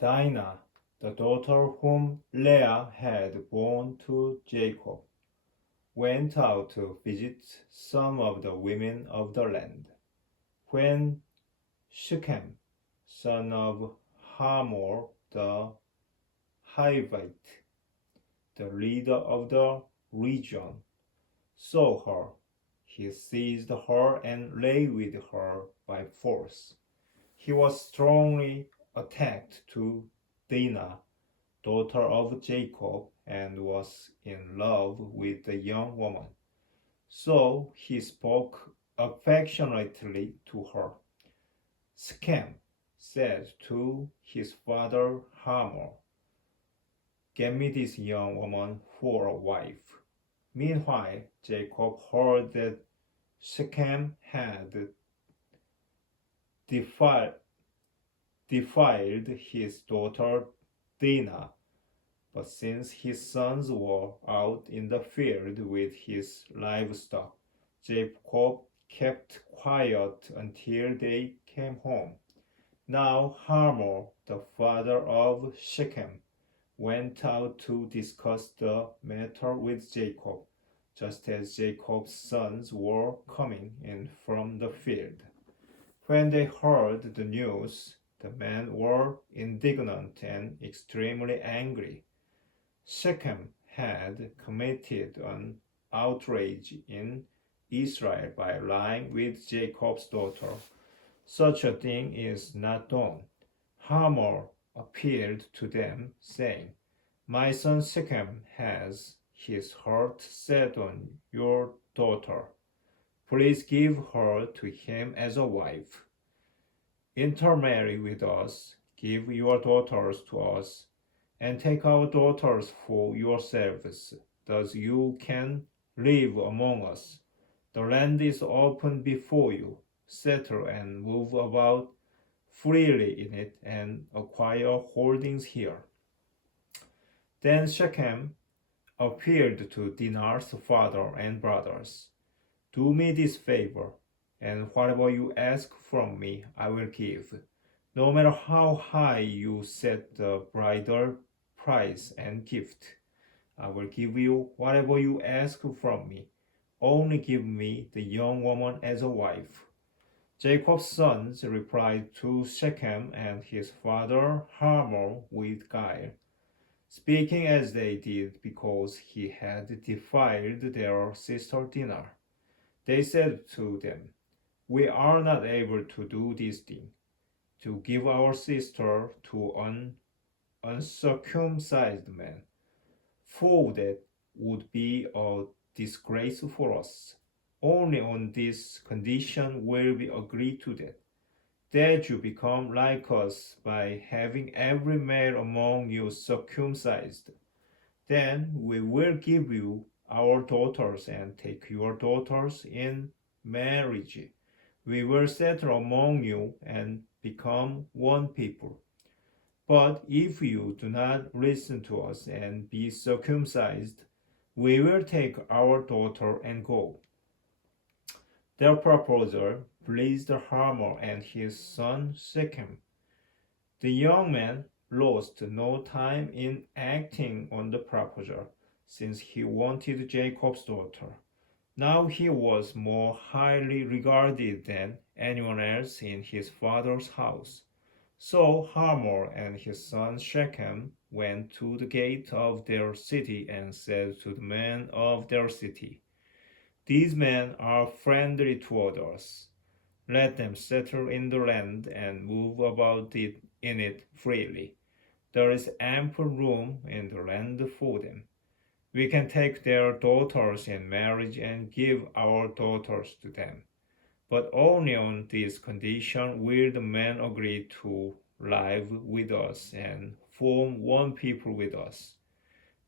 Dinah, the daughter whom Leah had borne to Jacob, went out to visit some of the women of the land. When Shechem, son of Hamor the Hivite, the leader of the region, saw her, he seized her and lay with her by force. He was strongly attached to Dinah, daughter of Jacob, and was in love with the young woman. So he spoke affectionately to her. Shechem said to his father Hamor, "Get me this young woman for a wife." Meanwhile, Jacob heard that Shechem had defiled his daughter Dinah, but since his sons were out in the field with his livestock, Jacob kept quiet until they came home. Now Hamor, the father of Shechem, went out to discuss the matter with Jacob, just as Jacob's sons were coming in from the field. When they heard the news, the men were indignant and extremely angry. Shechem had committed an outrage in Israel by lying with Jacob's daughter. Such a thing is not done. Hamor appealed to them, saying, "My son Shechem has his heart set on your daughter. Please give her to him as a wife. Intermarry with us, give your daughters to us, and take our daughters for yourselves. Thus you can live among us. The land is open before you. Settle and move about freely in it and acquire holdings here." Then Shechem appealed to Dinah's father and brothers. "Do me this favor, and whatever you ask from me, I will give. No matter how high you set the bridal price and gift, I will give you whatever you ask from me. Only give me the young woman as a wife." Jacob's sons replied to Shechem and his father Hamor with guile, speaking as they did because he had defiled their sister Dinah. They said to them, "We are not able to do this thing, to give our sister to an uncircumcised man, for that would be a disgrace for us. Only on this condition will we agree to that you become like us by having every male among you circumcised. Then we will give you our daughters and take your daughters in marriage. We will settle among you and become one people. But if you do not listen to us and be circumcised, we will take our daughter and go." Their proposal pleased Hamor and his son Shechem. The young man lost no time in acting on the proposal, since he wanted Jacob's daughter. Now he was more highly regarded than anyone else in his father's house. So Hamor and his son Shechem went to the gate of their city and said to the men of their city, "These men are friendly toward us. Let them settle in the land and move about in it freely. There is ample room in the land for them. We can take their daughters in marriage and give our daughters to them. But only on this condition will the men agree to live with us and form one people with us,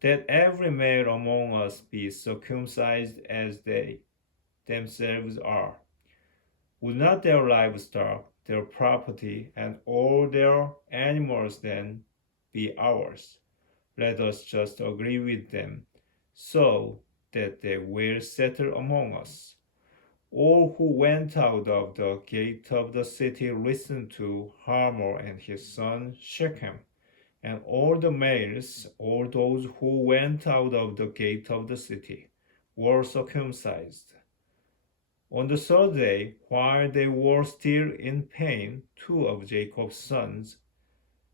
that every male among us be circumcised as they themselves are. Would not their livestock, their property, and all their animals then be ours? Let us just agree with them, so that they will settle among us." All who went out of the gate of the city listened to Hamor and his son Shechem. and all the males, all those who went out of the gate of the city, were circumcised. On the third day, while they were still in pain, two of Jacob's sons,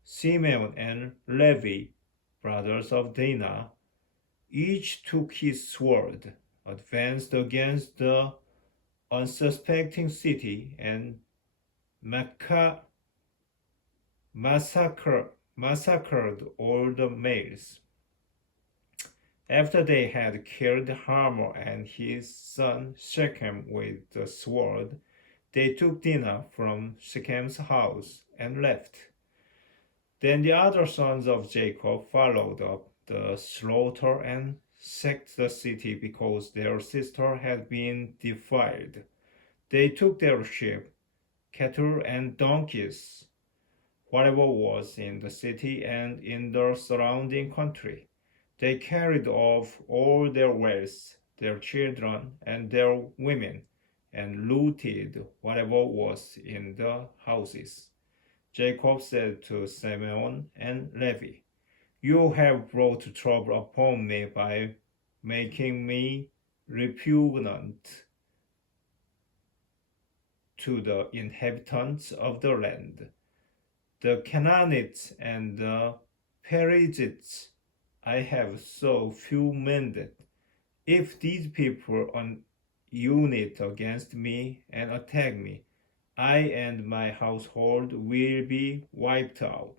Simeon and Levi, brothers of Dinah, each took his sword, advanced against the unsuspecting city, and massacred all the males. After they had killed Hamor and his son Shechem with the sword, they took Dinah from Shechem's house and left. Then the other sons of Jacob followed up the slaughter and sacked the city because their sister had been defiled. They took their sheep, cattle, and donkeys, whatever was in the city and in the surrounding country. They carried off all their wealth, their children, and their women, and looted whatever was in the houses. Jacob said to Simeon and Levi, "You have brought trouble upon me by making me repugnant to the inhabitants of the land. The Canaanites and the Perizzites I have so few mended. If these people unite against me and attack me, I and my household will be wiped out."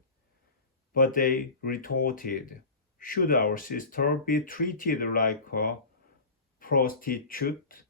But they retorted, "Should our sister be treated like a prostitute